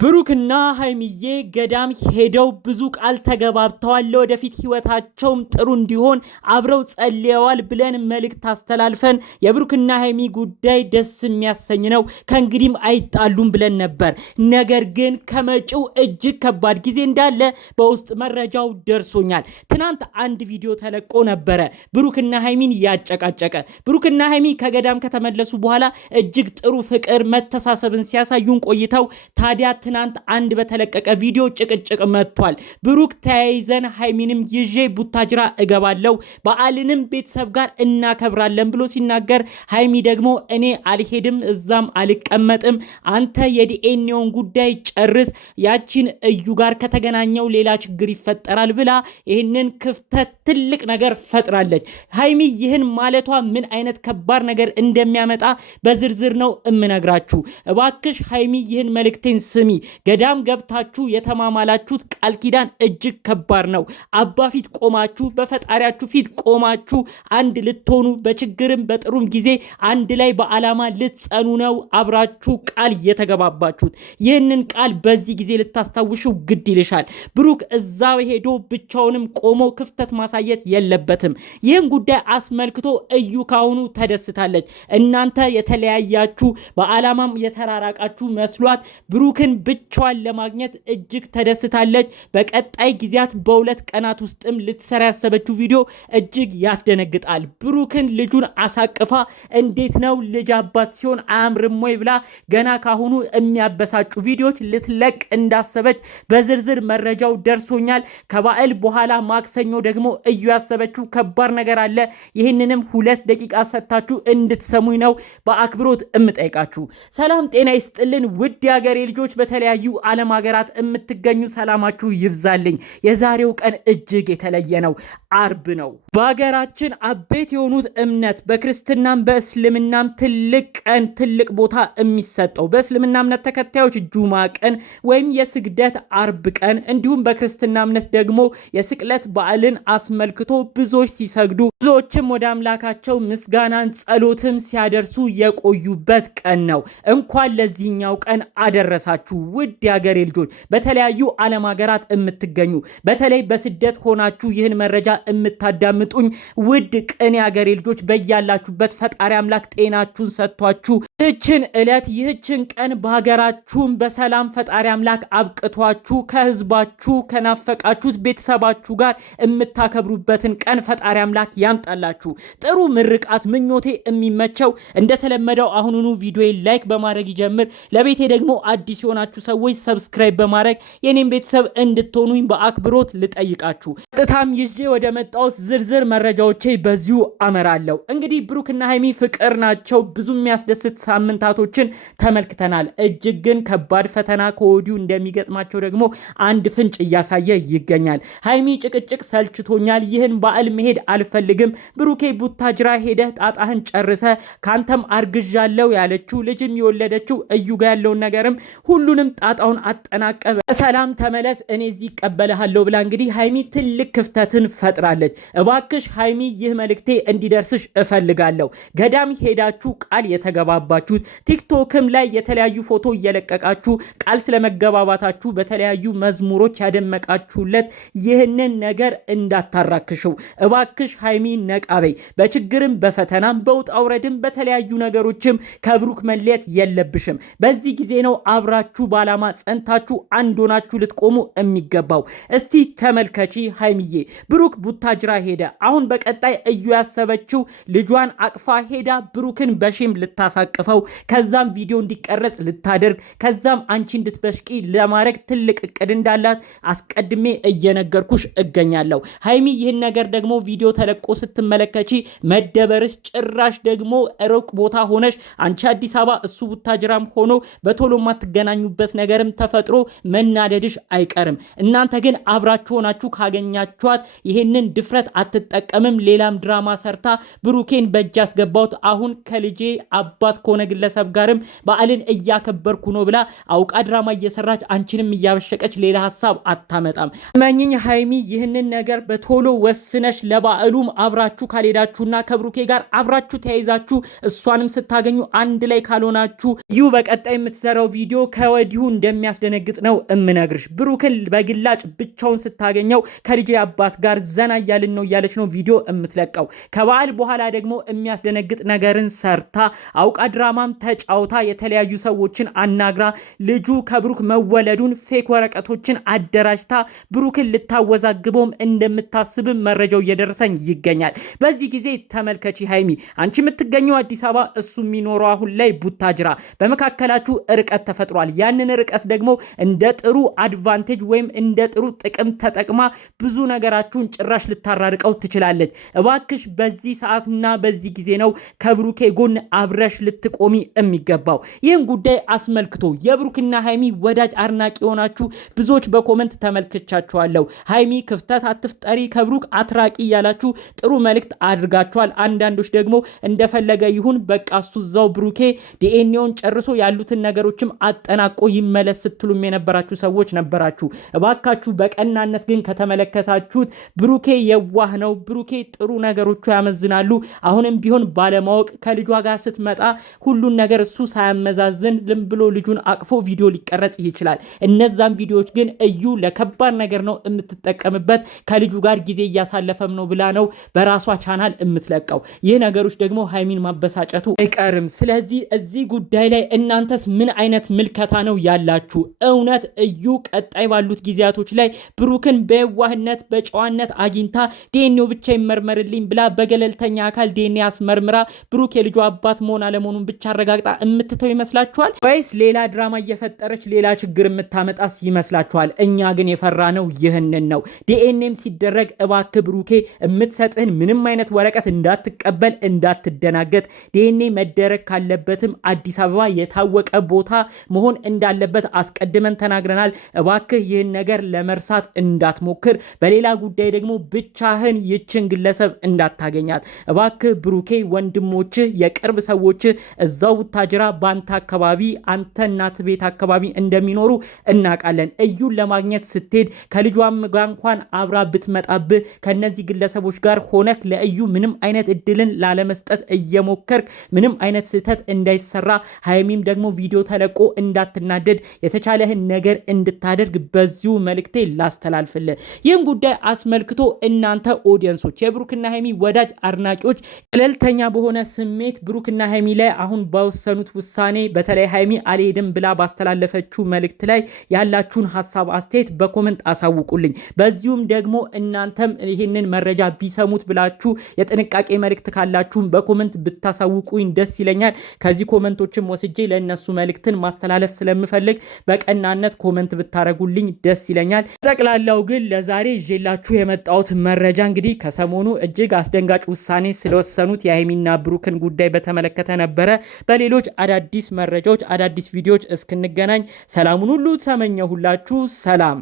ብሩክና ሃይሚዬ ገዳም ሄደው ብዙ ቃል ተገባብተዋል። ለወደፊት ህይወታቸውም ጥሩ እንዲሆን አብረው ጸልየዋል ብለን መልእክት አስተላልፈን የብሩክና ሃይሚ ጉዳይ ደስ የሚያሰኝ ነው፣ ከእንግዲህም አይጣሉም ብለን ነበር። ነገር ግን ከመጪው እጅግ ከባድ ጊዜ እንዳለ በውስጥ መረጃው ደርሶኛል። ትናንት አንድ ቪዲዮ ተለቆ ነበረ፣ ብሩክና ሃይሚን ያጨቃጨቀ። ብሩክና ሃይሚ ከገዳም ከተመለሱ በኋላ እጅግ ጥሩ ፍቅር መተሳሰብን ሲያሳዩን ቆይተው ታዲያ ትናንት አንድ በተለቀቀ ቪዲዮ ጭቅጭቅ መጥቷል። ብሩክ ተያይዘን ሃይሚንም ይዤ ቡታጅራ እገባለሁ፣ በዓልንም ቤተሰብ ጋር እናከብራለን ብሎ ሲናገር፣ ሃይሚ ደግሞ እኔ አልሄድም፣ እዛም አልቀመጥም፣ አንተ የዲኤንኤውን ጉዳይ ጨርስ፣ ያቺን እዩ ጋር ከተገናኘው ሌላ ችግር ይፈጠራል ብላ ይህንን ክፍተት ትልቅ ነገር ፈጥራለች። ሃይሚ ይህን ማለቷ ምን አይነት ከባድ ነገር እንደሚያመጣ በዝርዝር ነው እምነግራችሁ። እባክሽ ሃይሚ ይህን መልእክቴን ስሚ። ገዳም ገብታችሁ የተማማላችሁት ቃል ኪዳን እጅግ ከባድ ነው። አባ ፊት ቆማችሁ በፈጣሪያችሁ ፊት ቆማችሁ አንድ ልትሆኑ በችግርም በጥሩም ጊዜ አንድ ላይ በዓላማ ልትጸኑ ነው አብራችሁ ቃል የተገባባችሁት። ይህንን ቃል በዚህ ጊዜ ልታስታውሹ ግድ ይልሻል። ብሩክ እዛው ሄዶ ብቻውንም ቆሞ ክፍተት ማሳየት የለበትም። ይህን ጉዳይ አስመልክቶ እዩ ካሁኑ ተደስታለች። እናንተ የተለያያችሁ በዓላማም የተራራቃችሁ መስሏት ብሩክን ብቻዋን ለማግኘት እጅግ ተደስታለች። በቀጣይ ጊዜያት በሁለት ቀናት ውስጥም ልትሰራ ያሰበችው ቪዲዮ እጅግ ያስደነግጣል። ብሩክን ልጁን አሳቅፋ እንዴት ነው ልጅ አባት ሲሆን አያምርም ወይ ብላ ገና ካሁኑ የሚያበሳጩ ቪዲዮዎች ልትለቅ እንዳሰበች በዝርዝር መረጃው ደርሶኛል። ከበዓል በኋላ ማክሰኞ ደግሞ እዩ ያሰበችው ከባድ ነገር አለ። ይህንንም 2 ደቂቃ ሰጥታችሁ እንድትሰሙኝ ነው በአክብሮት እምጠይቃችሁ። ሰላም ጤና ይስጥልን ውድ የሀገሬ ልጆች፣ በተለያዩ ዓለም ሀገራት የምትገኙ ሰላማችሁ ይብዛልኝ። የዛሬው ቀን እጅግ የተለየ ነው። አርብ ነው። በሀገራችን አቤት የሆኑት እምነት በክርስትናም በእስልምናም ትልቅ ቀን ትልቅ ቦታ የሚሰጠው፣ በእስልምና እምነት ተከታዮች ጁማ ቀን ወይም የስግደት አርብ ቀን፣ እንዲሁም በክርስትና እምነት ደግሞ የስቅለት በዓልን አስመልክቶ ብዙዎች ሲሰግዱ ብዙዎችም ወደ አምላካቸው ምስጋናን ጸሎትም ሲያደርሱ የቆዩበት ቀን ነው። እንኳን ለዚህኛው ቀን አደረሳችሁ ውድ የሀገሬ ልጆች። በተለያዩ ዓለም ሀገራት የምትገኙ በተለይ በስደት ሆናችሁ ይህን መረጃ የምታዳምጡኝ ውድ ቅን የሀገሬ ልጆች በያላችሁበት ፈጣሪ አምላክ ጤናችሁን ሰጥቷችሁ ይህችን ዕለት ይህችን ቀን በሀገራችሁም በሰላም ፈጣሪ አምላክ አብቅቷችሁ ከህዝባችሁ ከናፈቃችሁት ቤተሰባችሁ ጋር የምታከብሩበትን ቀን ፈጣሪ አምላክ ያምጣላችሁ። ጥሩ ምርቃት ምኞቴ የሚመቸው እንደተለመደው አሁኑኑ ቪዲዮ ላይክ በማድረግ ይጀምር። ለቤቴ ደግሞ አዲስ የሆናችሁ ሰዎች ሰብስክራይብ በማድረግ የኔም ቤተሰብ እንድትሆኑኝ በአክብሮት ልጠይቃችሁ። ቀጥታም ይዤ ወደ መጣሁት ዝርዝር መረጃዎቼ በዚሁ አመራለሁ። እንግዲህ ብሩክና ሃይሚ ፍቅር ናቸው። ብዙ የሚያስደስት ሳምንታቶችን ተመልክተናል። እጅግ ግን ከባድ ፈተና ከወዲሁ እንደሚገጥማቸው ደግሞ አንድ ፍንጭ እያሳየ ይገኛል። ሃይሚ ጭቅጭቅ ሰልችቶኛል፣ ይህን በዓል መሄድ አልፈልግም፣ ብሩኬ ቡታጅራ ሄደህ ጣጣህን ጨርሰ ካንተም አርግዣለሁ ያለችው ልጅም የወለደችው እዩ ጋር ያለውን ነገርም ሁሉንም ጣጣውን አጠናቀ በሰላም ተመለስ እኔ እዚህ እቀበልሃለሁ ብላ እንግዲህ ሃይሚ ትልቅ ክፍተትን ፈጥራለች። እባክሽ ሃይሚ ይህ መልእክቴ እንዲደርስሽ እፈልጋለሁ። ገዳም ሄዳችሁ ቃል የተገባባችሁት ቲክቶክም ላይ የተለያዩ ፎቶ እየለቀቃችሁ ቃል ስለመገባባታችሁ በተለያዩ መዝሙሮች ያደመቃችሁለት ይህንን ነገር እንዳታራክሽው እባክሽ ሃይሚ ነቃበይ። በችግርም በፈተናም በውጣ ውረድም በተለያዩ ነገሮችም ከብሩክ መለየት የለብሽም። በዚህ ጊዜ ነው አብራችሁ ባላማ ጸንታችሁ አንድ ሆናችሁ ልትቆሙ የሚገባው። እስቲ ተመልከቺ ሃይሚዬ፣ ብሩክ ቡታጅራ ሄደ። አሁን በቀጣይ እዩ ያሰበችው ልጇን አቅፋ ሄዳ ብሩክን በሼም ልታሳቅፈው፣ ከዛም ቪዲዮ እንዲቀረጽ ልታደርግ፣ ከዛም አንቺ እንድትበሽቂ ለማድረግ ትልቅ እቅድ እንዳላት አስቀድሜ እየነገርኩሽ እገኛለሁ። ሃይሚ ይህን ነገር ደግሞ ቪዲዮ ተለቆ ስትመለከቺ መደበርሽ ጭራሽ ደግሞ ሩቅ ቦታ ሆነሽ አንቺ አዲስ አበባ እሱ ቡታጅራም ሆኖ በቶሎ ማትገናኙበት ነገርም ተፈጥሮ መናደድሽ አይቀርም። እናንተ ግን አብራችሁ ሆናችሁ ካገኛችኋት ይሄንን ድፍረት አትጠቀምም። ሌላም ድራማ ሰርታ ብሩኬን በእጅ አስገባሁት፣ አሁን ከልጄ አባት ከሆነ ከሆነ ግለሰብ ጋርም በዓልን እያከበርኩ ነው ብላ አውቃ ድራማ እየሰራች አንቺንም እያበሸቀች ሌላ ሐሳብ አታመጣም። መኝኝ ሃይሚ ይህንን ነገር በቶሎ ወስነሽ ለበዓሉም አብራችሁ ካልሄዳችሁና ከብሩኬ ጋር አብራችሁ ተያይዛችሁ እሷንም ስታገኙ አንድ ላይ ካልሆናችሁ ዩ በቀጣይ የምትሰራው ቪዲዮ ከወዲሁ እንደሚያስደነግጥ ነው እምነግርሽ። ብሩክን በግላጭ ብቻውን ስታገኘው ከልጄ አባት ጋር ዘና እያልን ነው እያለች ነው ቪዲዮ የምትለቀው። ከበዓል በኋላ ደግሞ የሚያስደነግጥ ነገርን ሰርታ አውቃ ድራማም ተጫውታ የተለያዩ ሰዎችን አናግራ ልጁ ከብሩክ መወለዱን ፌክ ወረቀቶችን አደራጅታ ብሩክን ልታወዛግበውም እንደምታስብም መረጃው እየደረሰኝ ይገኛል። በዚህ ጊዜ ተመልከቺ ሃይሚ፣ አንቺ የምትገኘው አዲስ አበባ፣ እሱ የሚኖረው አሁን ላይ ቡታጅራ፣ በመካከላችሁ ርቀት ተፈጥሯል። ያንን ርቀት ደግሞ እንደ ጥሩ አድቫንቴጅ ወይም እንደ ጥሩ ጥቅም ተጠቅማ ብዙ ነገራችሁን ጭራሽ ልታራርቀው ትችላለች። እባክሽ በዚህ ሰዓትና በዚህ ጊዜ ነው ከብሩኬ ጎን አብረሽ ልትቆሚ የሚገባው። ይህን ጉዳይ አስመልክቶ የብሩክና ሃይሚ ወዳጅ አድናቂ የሆናችሁ ብዙዎች በኮመንት ተመልክቻችኋለሁ። ሃይሚ ክፍተት አትፍጠሪ፣ ከብሩክ አትራቂ እያላችሁ ጥሩ መልእክት አድርጋችኋል። አንዳንዶች ደግሞ እንደፈለገ ይሁን በቃ እሱ እዛው ብሩኬ ዲኤንኤውን ጨርሶ ያሉትን ነገሮችም አጠናቆ ይመለስ ስትሉም የነበራችሁ ሰዎች ነበራችሁ። እባካችሁ በቀናነት ግን ከተመለከታችሁት ብሩኬ የዋህ ነው። ብሩኬ ጥሩ ነገሮቹ ያመዝናሉ። አሁንም ቢሆን ባለማወቅ ከልጇ ጋር ስትመጣ ሁሉን ነገር እሱ ሳያመዛዝን ልም ብሎ ልጁን አቅፎ ቪዲዮ ሊቀረጽ ይችላል። እነዛም ቪዲዮዎች ግን እዩ ለከባድ ነገር ነው የምትጠቀምበት፣ ከልጁ ጋር ጊዜ እያሳለፈም ነው ብላ ነው በራሷ ቻናል የምትለቀው። ይህ ነገሮች ደግሞ ሃይሚን ማበሳጨቱ አይቀርም። ስለዚህ እዚህ ጉዳይ ላይ እናንተስ ምን አይነት ምልከታ ነው ያላችሁ? እውነት እዩ ቀጣይ ባሉት ጊዜያቶች ላይ ብሩክን በየዋህነት በጨዋነት አግኝታ ዲኤንኤው ብቻ ይመርመርልኝ ብላ በገለልተኛ አካል ዲኤንኤ አስመርምራ ብሩክ የልጁ አባት መሆን አለመሆኑን ብቻ አረጋግጣ የምትተው ይመስላችኋል? ወይስ ሌላ ድራማ እየፈጠረች ሌላ ችግር የምታመጣስ ይመስላችኋል? እኛ ግን የፈራ ነው ይህንን ነው። ዲኤንኤም ሲደረግ እባክህ ብሩኬ የምትሰጥህን ምንም አይነት ወረቀት እንዳትቀበል፣ እንዳትደናገጥ። ዲኤንኤ መደረግ ካለበትም አዲስ አበባ የታወቀ ቦታ መሆን እንዳለበት አስቀድመን ተናግረናል። እባክህ ይህን ነገር ለመርሳት እንዳትሞክር። በሌላ ጉዳይ ደግሞ ብቻህን ይችን ግለሰብ እንዳታገኛት እባክህ ብሩኬ። ወንድሞችህ የቅርብ ሰዎችህ እዛው ቡታጅራ ባንተ አካባቢ አንተ እናት ቤት አካባቢ እንደሚኖሩ እናውቃለን። እዩን ለማግኘት ስትሄድ ከልጇም ጋር እንኳን አብራ ብትመጣብህ ከነዚህ ግለሰቦች ጋር ሆነክ ለእዩ ምንም አይነት እድልን ላለመስጠት እየሞከርክ ምንም አይነት ስህተት እንዳይሰራ፣ ሃይሚም ደግሞ ቪዲዮ ተለቆ እንዳትናደድ የተቻለህን ነገር እንድታደርግ በዚሁ መልእክቴ ላስተላልፍልህ። ይህን ጉዳይ አስመልክቶ እናንተ ኦዲየንሶች፣ የብሩክና ሃይሚ ወዳጅ አድናቂዎች ገለልተኛ በሆነ ስሜት ብሩክና ሃይሚ ላይ አሁን በወሰኑት ውሳኔ በተለይ ሃይሚ አልሄድም ብላ ባስተላለፈችው መልእክት ላይ ያላችሁን ሐሳብ አስተያየት በኮመንት አሳውቁልኝ። በዚሁም ደግሞ እናንተም ይህንን መረጃ ቢሰሙት ብላችሁ የጥንቃቄ መልእክት ካላችሁም በኮመንት ብታሳውቁኝ ደስ ይለኛል። ከዚህ ኮመንቶችም ወስጄ ለእነሱ መልእክትን ማስተላለፍ ስለምፈልግ በቀናነት ኮመንት ብታረጉልኝ ደስ ይለኛል። ጠቅላላው ግን ለዛሬ ይዤላችሁ የመጣሁት መረጃ እንግዲህ ከሰሞኑ እጅግ አስደንጋጭ ውሳኔ ስለወሰኑት የሃይሚና ብሩክን ጉዳይ በተመለከተ ነበረ። በሌሎች አዳዲስ መረጃዎች አዳዲስ ቪዲዮዎች እስክንገናኝ ሰላሙን ሁሉ ተመኘሁላችሁ። ሰላም።